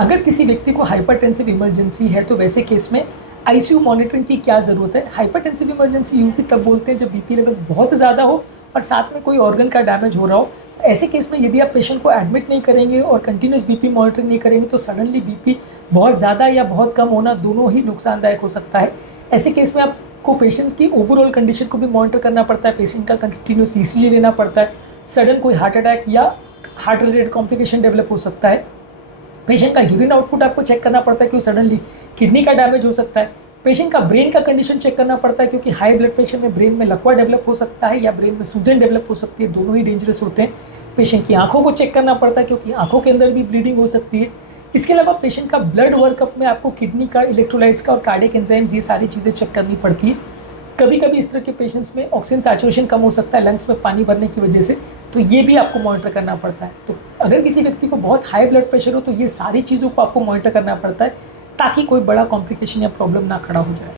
अगर किसी व्यक्ति को हाइपरटेंसिव इमरजेंसी है तो वैसे केस में आईसीयू मॉनिटरिंग की क्या ज़रूरत है। हाइपरटेंसिव इमरजेंसी यूजली तब बोलते हैं जब बीपी लेवल बहुत ज़्यादा हो और साथ में कोई ऑर्गन का डैमेज हो रहा हो। ऐसे केस में यदि आप पेशेंट को एडमिट नहीं करेंगे और कंटिन्यूस बीपी मॉनिटरिंग नहीं करेंगे तो सडनली बीपी बहुत ज़्यादा या बहुत कम होना दोनों ही नुकसानदायक हो सकता है। ऐसे केस में आपको पेशेंट्स की ओवरऑल कंडीशन को भी मॉनिटर करना पड़ता है, पेशेंट का कंटिन्यूस ईसीजी लेना पड़ता है। सडन कोई हार्ट अटैक या हार्ट रिलेटेड कॉम्प्लिकेशन डेवलप हो सकता है। पेशेंट का यूरिन आउटपुट आपको चेक करना पड़ता है क्योंकि सडनली किडनी का डैमेज हो सकता है। पेशेंट का ब्रेन का कंडीशन चेक करना पड़ता है क्योंकि हाई ब्लड प्रेशर में ब्रेन में लकवा डेवलप हो सकता है या ब्रेन में सूजन डेवलप हो सकती है, दोनों ही डेंजरस होते हैं। पेशेंट की आंखों को चेक करना पड़ता है क्योंकि आंखों के अंदर भी ब्लीडिंग हो सकती है। इसके अलावा पेशेंट का ब्लड वर्कअप में आपको किडनी का, इलेक्ट्रोलाइट्स का और कार्डियक एंजाइम्स, ये सारी चीज़ें चेक करनी पड़ती है। कभी कभी इस तरह के पेशेंट्स में ऑक्सीजन सैचुरेशन कम हो सकता है लंग्स में पानी भरने की वजह से, तो ये भी आपको मॉनिटर करना पड़ता है। तो अगर किसी व्यक्ति को बहुत हाई ब्लड प्रेशर हो तो ये सारी चीज़ों को आपको मॉनिटर करना पड़ता है ताकि कोई बड़ा कॉम्प्लिकेशन या प्रॉब्लम ना खड़ा हो जाए।